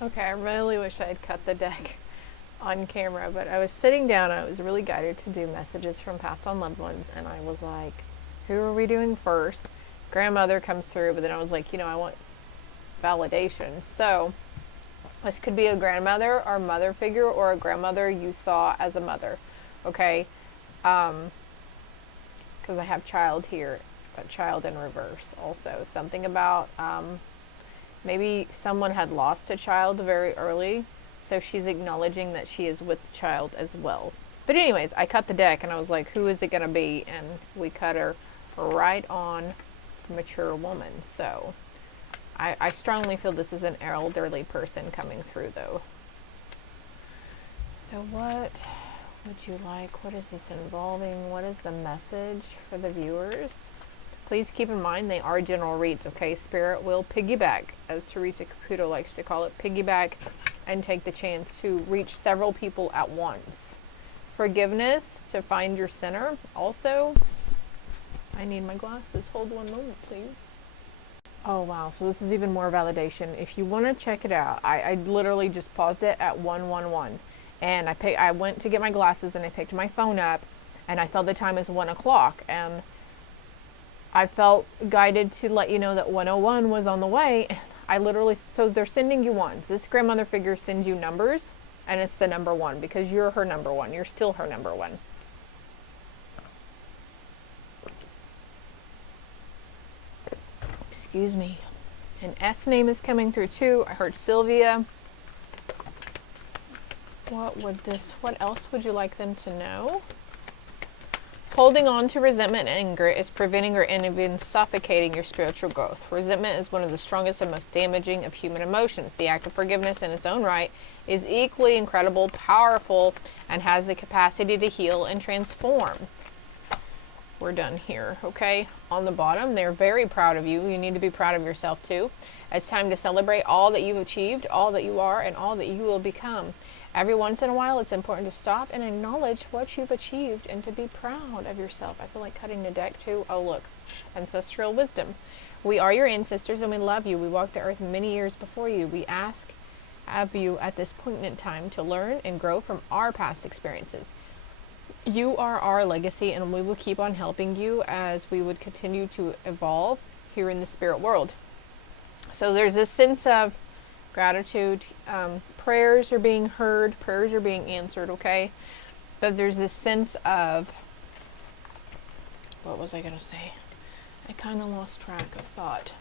Okay, I really wish I had cut the deck on camera, but I was sitting down. I was really guided to do messages from past on loved ones, and I was like, who are we doing first? Grandmother comes through, but then I was like, I want validation. So this could be a grandmother or mother figure, or a grandmother you saw as a mother. Okay, because I have child here, but child in reverse also. Something about maybe someone had lost a child very early, so she's acknowledging that she is with the child as well. But anyways, I cut the deck and I was like, who is it going to be? And we cut her right on mature woman. So I strongly feel this is an elderly person coming through though. So what would you like? What is this involving? What is the message for the viewers? Please keep in mind they are general reads, okay? Spirit will piggyback, as Teresa Caputo likes to call it, piggyback, and take the chance to reach several people at once. Forgiveness, to find your center. Also, I need my glasses. Hold one moment, please. Oh, wow. So this is even more validation. If you want to check it out, I literally just paused it at 111. And I went to get my glasses, and I picked my phone up, and I saw the time as 1 o'clock. And I felt guided to let you know that 101 was on the way. I literally, so they're sending you ones. This grandmother figure sends you numbers, and it's the number one because you're her number one. You're still her number one. Excuse me. An S name is coming through too. I heard Sylvia. What else would you like them to know? Holding on to resentment and anger is preventing or even suffocating your spiritual growth. Resentment is one of the strongest and most damaging of human emotions. The act of forgiveness in its own right is equally incredible, powerful, and has the capacity to heal and transform. We're done here, okay? On the bottom, they're very proud of you. You need to be proud of yourself too. It's time to celebrate all that you've achieved, all that you are, and all that you will become. Every once in a while, it's important to stop and acknowledge what you've achieved and to be proud of yourself. I feel like cutting the deck too. Oh, look. Ancestral wisdom. We are your ancestors and we love you. We walked the earth many years before you. We ask of you at this point in time to learn and grow from our past experiences. You are our legacy, and we will keep on helping you as we would continue to evolve here in the spirit world. So there's this sense of gratitude. Prayers are being heard, prayers are being answered, okay? But there's this sense of, what was I going to say? I kind of lost track of thought.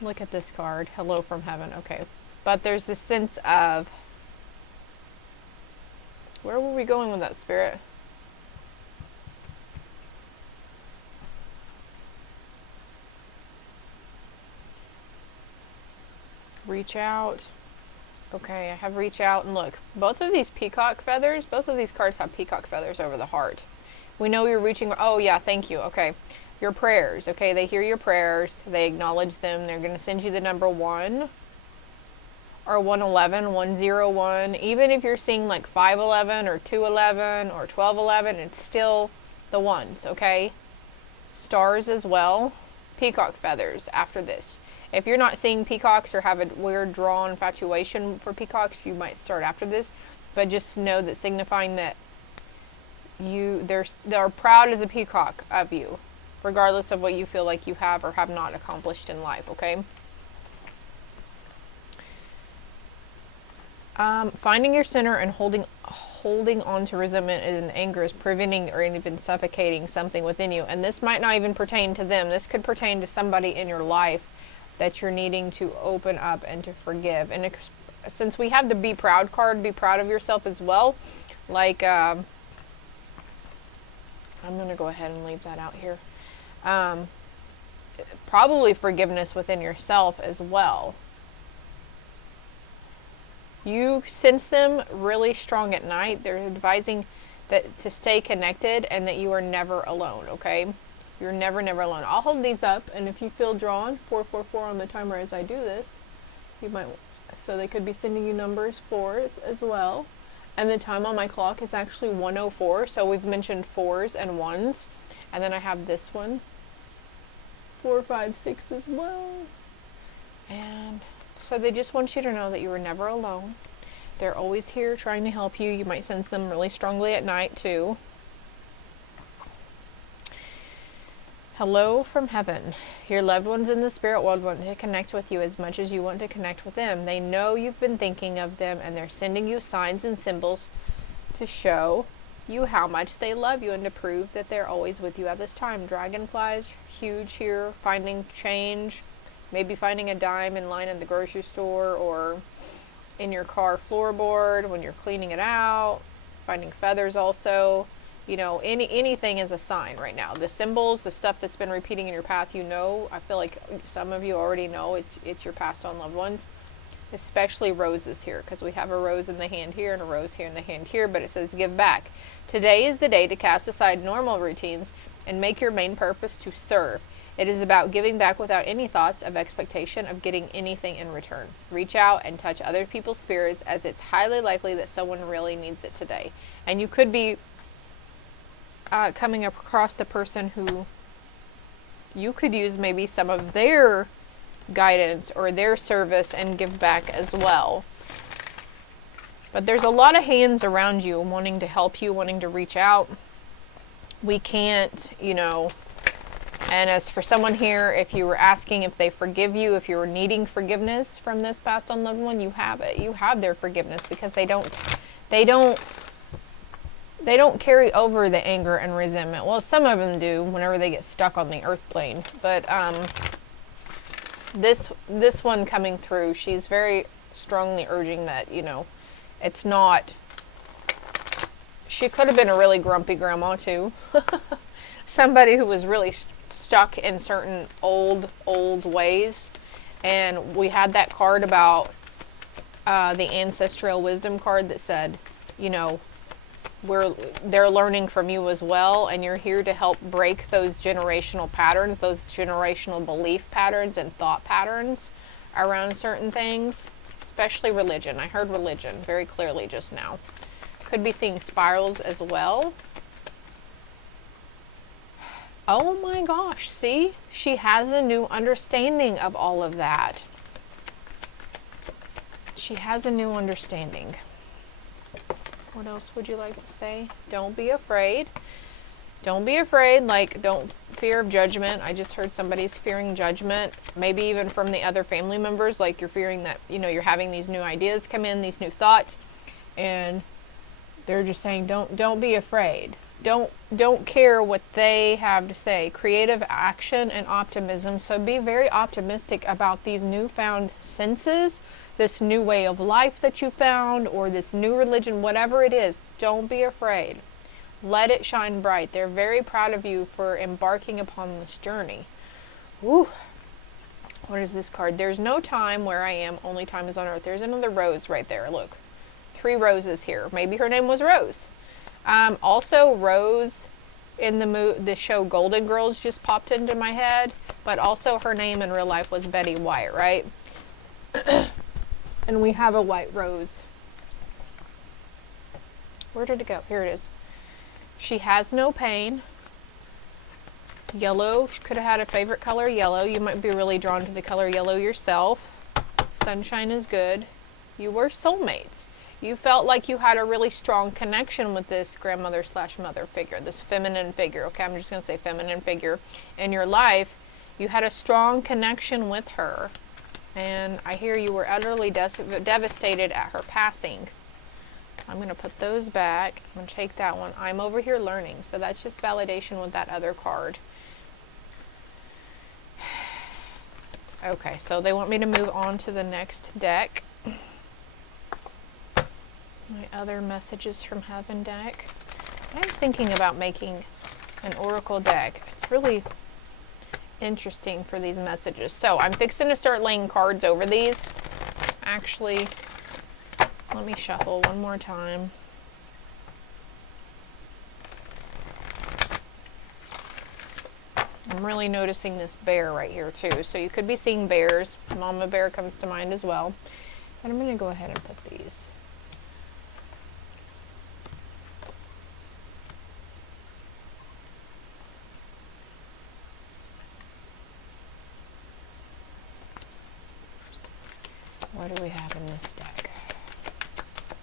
Look at this card, hello from heaven, okay. But there's this sense of, where were we going with that, Spirit? Reach out. Okay, I have reach out, and look, both of these peacock feathers, both of these cards have peacock feathers over the heart. We know you're reaching, oh yeah, thank you, okay. Your prayers, okay, they hear your prayers, they acknowledge them, they're going to send you the number 1 or 111, 101. Even if you're seeing like 511 or 211 or 1211, it's still the ones, okay? Stars as well, peacock feathers after this. If you're not seeing peacocks or have a weird drawn infatuation for peacocks, you might start after this. But just know that signifying that they're proud as a peacock of you, regardless of what you feel like you have or have not accomplished in life, okay? Finding your center and holding on to resentment and anger is preventing or even suffocating something within you. And this might not even pertain to them. This could pertain to somebody in your life that you're needing to open up and to forgive. And since we have the be proud card, be proud of yourself as well. Like, I'm going to go ahead and leave that out here. Probably forgiveness within yourself as well. You sense them really strong at night. They're advising that to stay connected and that you are never alone, okay? You're never alone. I'll hold these up, and if you feel drawn, 444 on the timer as I do this, you might, so they could be sending you numbers 4s as well. And the time on my clock is actually 104, so we've mentioned 4s and 1s. And then I have this one, 4, 5, 6 as well. And so they just want you to know that you were never alone. They're always here trying to help you. You might sense them really strongly at night too. Hello from heaven. Your loved ones in the spirit world want to connect with you as much as you want to connect with them. They know you've been thinking of them, and they're sending you signs and symbols to show you how much they love you and to prove that they're always with you at this time. Dragonflies, huge here, finding change, maybe finding a dime in line at the grocery store or in your car floorboard when you're cleaning it out, finding feathers also. You know, anything is a sign right now. The symbols, the stuff that's been repeating in your path, you know, I feel like some of you already know it's your passed on loved ones, especially roses here, because we have a rose in the hand here and a rose here in the hand here, but it says give back. Today is the day to cast aside normal routines and make your main purpose to serve. It is about giving back without any thoughts of expectation of getting anything in return. Reach out and touch other people's spirits, as it's highly likely that someone really needs it today. And you could be coming across the person who you could use maybe some of their guidance or their service and give back as well. But there's a lot of hands around you wanting to help you, wanting to reach out. We can't, you know, and as for someone here, if you were asking if they forgive you, if you were needing forgiveness from this passed on loved one, you have it. You have their forgiveness, because they don't carry over the anger and resentment. Well, some of them do whenever they get stuck on the earth plane. But this one coming through, she's very strongly urging that, you know, it's not... She could have been a really grumpy grandma too. Somebody who was really stuck in certain old ways. And we had that card about the ancestral wisdom card that said, you know, they're learning from you as well, and you're here to help break those generational patterns, those generational belief patterns and thought patterns around certain things, especially religion. I heard religion very clearly just now. Could be seeing spirals as well. Oh my gosh, see? She has a new understanding of all of that. She has a new understanding. What else would you like to say? Don't be afraid. Don't be afraid. Like, don't fear of judgment. I just heard somebody's fearing judgment. Maybe even from the other family members. Like, you're fearing that, you know, you're having these new ideas come in, these new thoughts. And they're just saying, don't be afraid. Don't care what they have to say. Creative action and optimism. So be very optimistic about these newfound senses, this new way of life that you found, or this new religion, whatever it is. Don't be afraid. Let it shine bright. They're very proud of you for embarking upon this journey. Woo. What is this card? There's no time where I am, only time is on earth. There's another rose right there. Look. 3 roses here. Maybe her name was Rose. Also, Rose in the show Golden Girls just popped into my head, but also her name in real life was Betty White, right? And we have a white rose. Where did it go? Here it is. She has no pain. Yellow. She could have had a favorite color, yellow. You might be really drawn to the color yellow yourself. Sunshine is good. You were soulmates. You felt like you had a really strong connection with this grandmother/mother figure, this feminine figure. Okay, I'm just going to say feminine figure in your life. You had a strong connection with her. And I hear you were utterly devastated at her passing. I'm going to put those back. I'm going to take that one. I'm over here learning. So that's just validation with that other card. Okay, so they want me to move on to the next deck. My other messages from heaven deck. I'm thinking about making an oracle deck. It's really interesting for these messages. So I'm fixing to start laying cards over these. Actually, let me shuffle one more time. I'm really noticing this bear right here too. So you could be seeing bears. Mama bear comes to mind as well. And I'm going to go ahead and put these. What do we have in this deck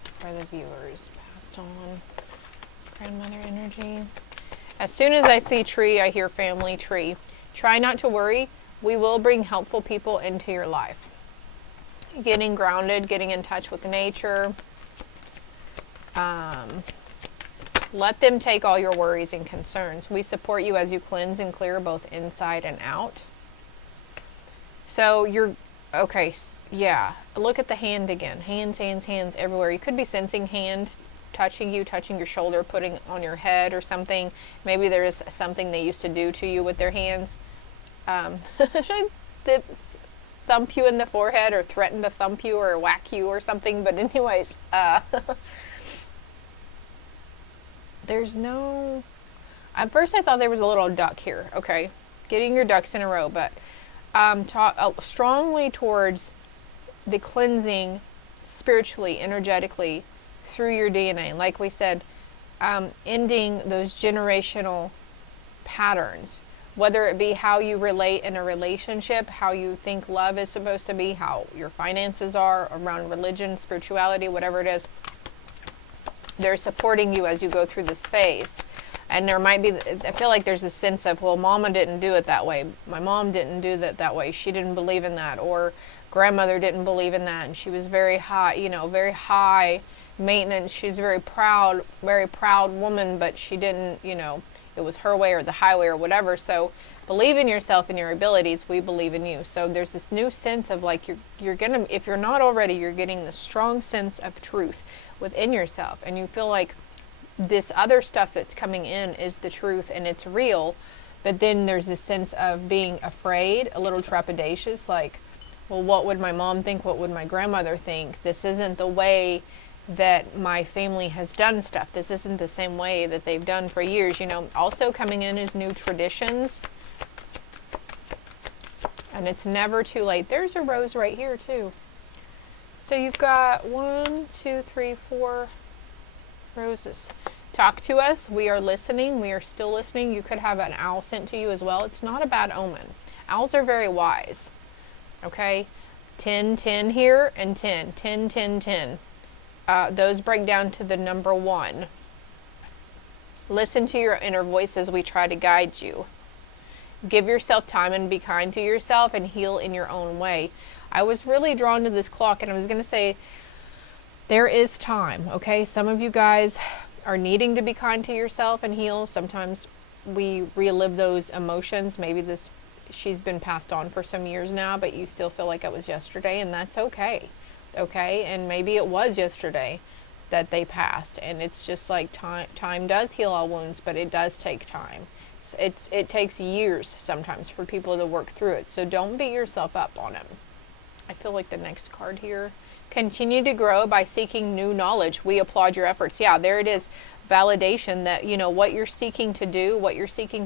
for the viewers? Passed on. Grandmother energy. As soon as I see tree, I hear family tree. Try not to worry. We will bring helpful people into your life. Getting grounded, getting in touch with nature. Let them take all your worries and concerns. We support you as you cleanse and clear both inside and out. So you're, okay, yeah. Look at the hand again. Hands, hands, hands everywhere. You could be sensing hand touching you, touching your shoulder, putting on your head or something. Maybe there is something they used to do to you with their hands. Should I thump you in the forehead or threaten to thump you or whack you or something? But anyways, there's no... At first I thought there was a little duck here. Okay, getting your ducks in a row, but talk strongly towards the cleansing spiritually, energetically, through your DNA. Like we said, ending those generational patterns, whether it be how you relate in a relationship, how you think love is supposed to be, how your finances are around religion, spirituality, whatever it is. They're supporting you as you go through this phase. And there might be, I feel like there's a sense of, well, mama didn't do it that way. My mom didn't do that way. She didn't believe in that. Or grandmother didn't believe in that. And she was very high, very high maintenance. She's a very proud woman, but she didn't, it was her way or the highway or whatever. So believe in yourself and your abilities. We believe in you. So there's this new sense of like, you're going to, if you're not already, you're getting this strong sense of truth within yourself. And you feel like this other stuff that's coming in is the truth and it's real. But then there's this sense of being afraid, a little trepidatious, like, well, what would my mom think? What would my grandmother think? This isn't the way that my family has done stuff. This isn't the same way that they've done for years. Also coming in is new traditions. And it's never too late. There's a rose right here too. So you've got 1, 2, 3, 4 roses. Talk to us. We are listening. We are still listening. You could have an owl sent to you as well. It's not a bad omen. Owls are very wise. Okay? 10, 10 here, and 10. 10, 10, 10. Those break down to the number 1. Listen to your inner voice as we try to guide you. Give yourself time and be kind to yourself and heal in your own way. I was really drawn to this clock, and I was going to say, there is time, okay? Some of you guys are needing to be kind to yourself and heal. Sometimes we relive those emotions. Maybe she's been passed on for some years now, but you still feel like it was yesterday, and that's okay. Okay? And maybe it was yesterday that they passed, and it's just like time does heal all wounds, but it does take time. It takes years sometimes for people to work through it, so don't beat yourself up on it. I feel like the next card here. Continue to grow by seeking new knowledge. We applaud your efforts. Yeah, there it is. Validation that, what you're seeking to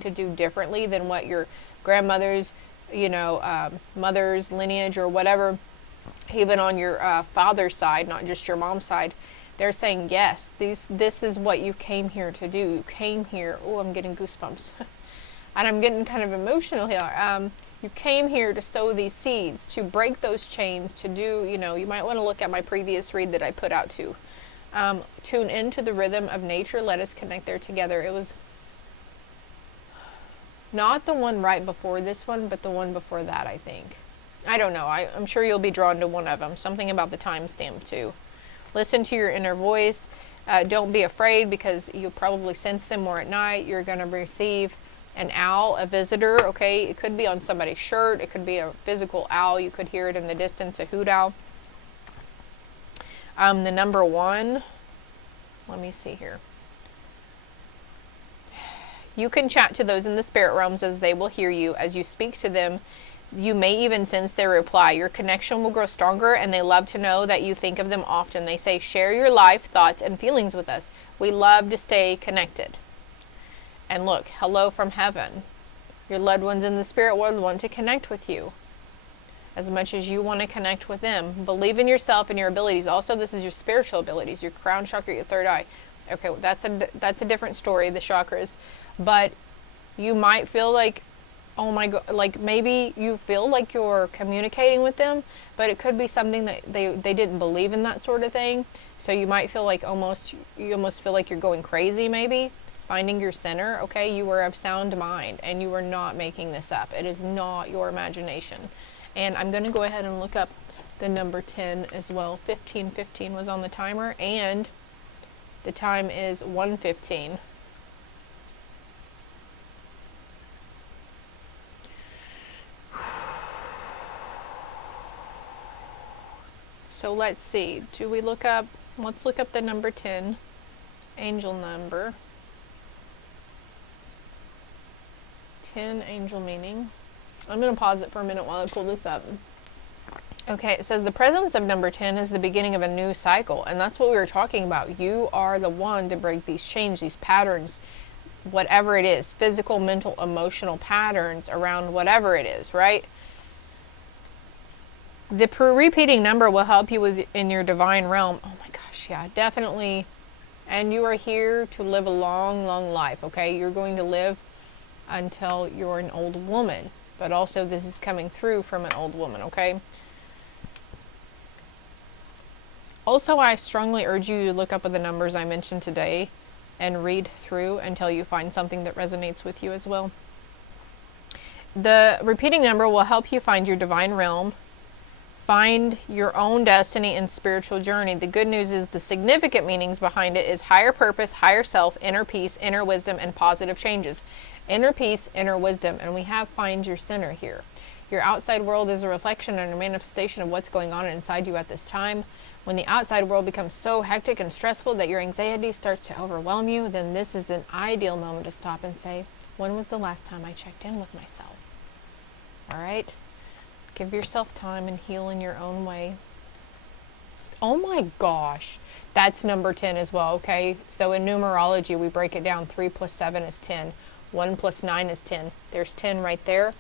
do differently than what your grandmother's, mother's lineage or whatever, even on your father's side, not just your mom's side. They're saying, yes, this is what you came here to do. You came here. Oh, I'm getting goosebumps. And I'm getting kind of emotional here. You came here to sow these seeds, to break those chains, to do, you might want to look at my previous read that I put out too. Tune into the rhythm of nature. Let us connect there together. It was not the one right before this one, but the one before that, I think. I don't know. I'm sure you'll be drawn to one of them. Something about the timestamp too. Listen to your inner voice. Don't be afraid, because you'll probably sense them more at night. You're going to receive an owl, a visitor, okay? It could be on somebody's shirt. It could be a physical owl. You could hear it in the distance, a hoot owl. The number 1, let me see here. You can chat to those in the spirit realms as they will hear you. As you speak to them, you may even sense their reply. Your connection will grow stronger, and they love to know that you think of them often. They say, share your life, thoughts, and feelings with us. We love to stay connected. And look, hello from heaven. Your loved ones in the spirit world want to connect with you as much as you want to connect with them. Believe in yourself and your abilities. Also, this is your spiritual abilities, your crown chakra, your third eye. Okay, well, that's a different story, the chakras. But you might feel like, oh my god, like maybe you feel like you're communicating with them, but it could be something that they didn't believe in, that sort of thing. So you might feel like you almost feel like you're going crazy, maybe finding your center. Okay, you are of sound mind and you are not making this up. It is not your imagination. And I'm going to go ahead and look up the number 10 as well. 1515 was on the timer, and the time is 1:15. So let's see, let's look up the number 10, angel number. 10 angel meaning. I'm going to pause it for a minute while I pull this up. Okay, it says the presence of number 10 is the beginning of a new cycle, and that's what we were talking about. You are the one to break these chains, these patterns, whatever it is, physical, mental, emotional patterns around whatever it is, right? The repeating number will help you in your divine realm. Oh my gosh, yeah, definitely. And you are here to live a long, long life, okay? You're going to live until you're an old woman. But also this is coming through from an old woman, okay? Also, I strongly urge you to look up the numbers I mentioned today and read through until you find something that resonates with you as well. The repeating number will help you find your divine realm, find your own destiny and spiritual journey. The good news is the significant meanings behind it is higher purpose, higher self, inner peace, inner wisdom, and positive changes. Inner peace, inner wisdom, and we have find your center here. Your outside world is a reflection and a manifestation of what's going on inside you at this time. When the outside world becomes so hectic and stressful that your anxiety starts to overwhelm you, then this is an ideal moment to stop and say, when was the last time I checked in with myself? All right? Give yourself time and heal in your own way. Oh my gosh, that's number 10 as well, okay? So in numerology, we break it down. 3 plus 7 is 10. 1 plus 9 is 10. There's 10 right there.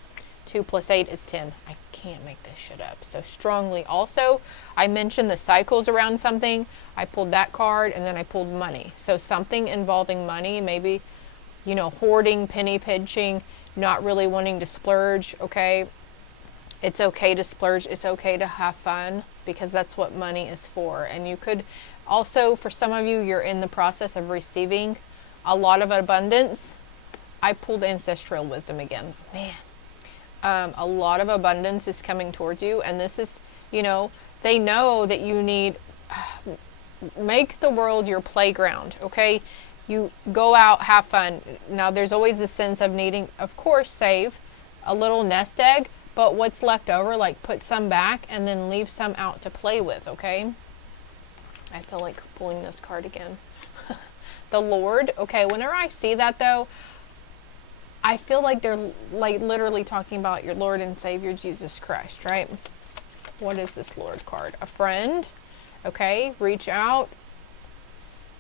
2 plus 8 is 10. I can't make this shit up. So strongly. Also, I mentioned the cycles around something. I pulled that card, and then I pulled money. So something involving money, maybe, you know, hoarding, penny pinching, not really wanting to splurge, okay? It's okay to splurge. It's okay to have fun, because that's what money is for. And you could also, for some of you, you're in the process of receiving a lot of abundance. I pulled ancestral wisdom again. Man, a lot of abundance is coming towards you. And this is, you know, they know that you need, make the world your playground, okay? You go out, have fun. Now, there's always the sense of needing, of course, save a little nest egg. But what's left over, like put some back and then leave some out to play with, okay? I feel like pulling this card again. The Lord, okay, whenever I see that though, I feel like they're like literally talking about your Lord and Savior Jesus Christ, right? What is this Lord card? A friend, okay? Reach out,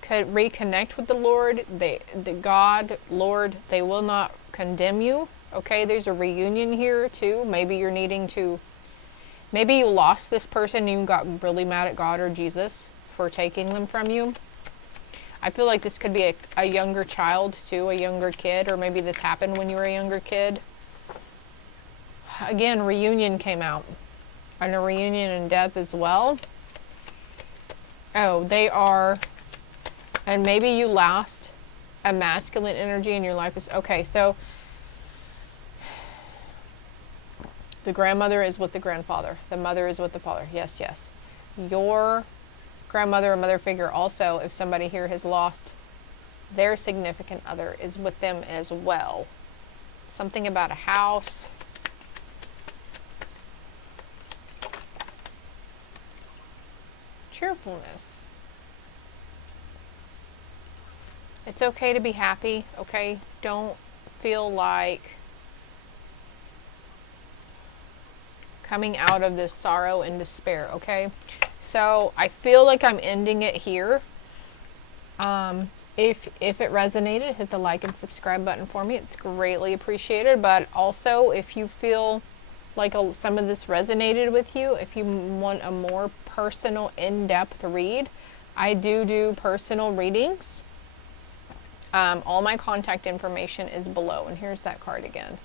could reconnect with the Lord. The God, Lord, they will not condemn you. Okay, there's a reunion here too. Maybe you're needing to, maybe you lost this person and you got really mad at God or Jesus for taking them from you. I feel like this could be a younger child too, a younger kid, or maybe this happened when you were a younger kid. Again, reunion came out. And a reunion in death as well. Oh, they are, and maybe you lost a masculine energy in your life. Okay, so the grandmother is with the grandfather. The mother is with the father. Yes, yes. Your grandmother or mother figure also, if somebody here has lost their significant other, is with them as well. Something about a house. Cheerfulness. It's okay to be happy, okay? Don't feel like coming out of this sorrow and despair, okay? So I feel like I'm ending it here. If it resonated, hit the like and subscribe button for me. It's greatly appreciated. But also, if you feel like some of this resonated with you, if you want a more personal, in-depth read, I do personal readings. All my contact information is below. And here's that card again.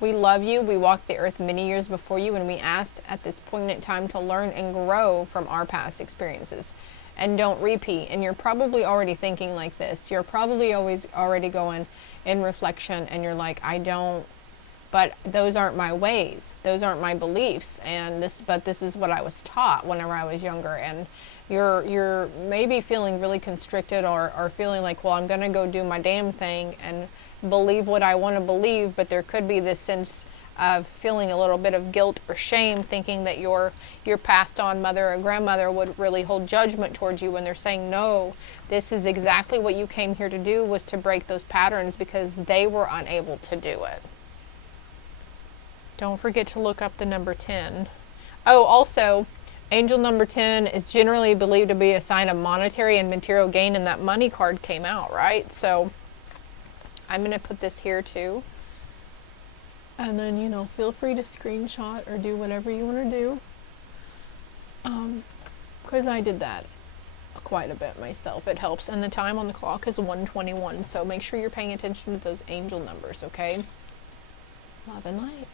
We love you. We walked the earth many years before you, and we ask at this poignant time to learn and grow from our past experiences and don't repeat. And you're probably already thinking like this. You're probably always already going in reflection, and you're like, I don't, but those aren't my ways. Those aren't my beliefs. And this is what I was taught whenever I was younger. And you're maybe feeling really constricted, or feeling like, well, I'm going to go do my damn thing and believe what I want to believe, but there could be this sense of feeling a little bit of guilt or shame, thinking that your passed on mother or grandmother would really hold judgment towards you, when they're saying, no, this is exactly what you came here to do, was to break those patterns because they were unable to do it. Don't forget to look up the number 10. Oh, also, angel number 10 is generally believed to be a sign of monetary and material gain, and that money card came out, right? So I'm going to put this here too. And then, feel free to screenshot or do whatever you want to do. Because I did that quite a bit myself. It helps. And the time on the clock is 1:21. So make sure you're paying attention to those angel numbers, okay? Love and light.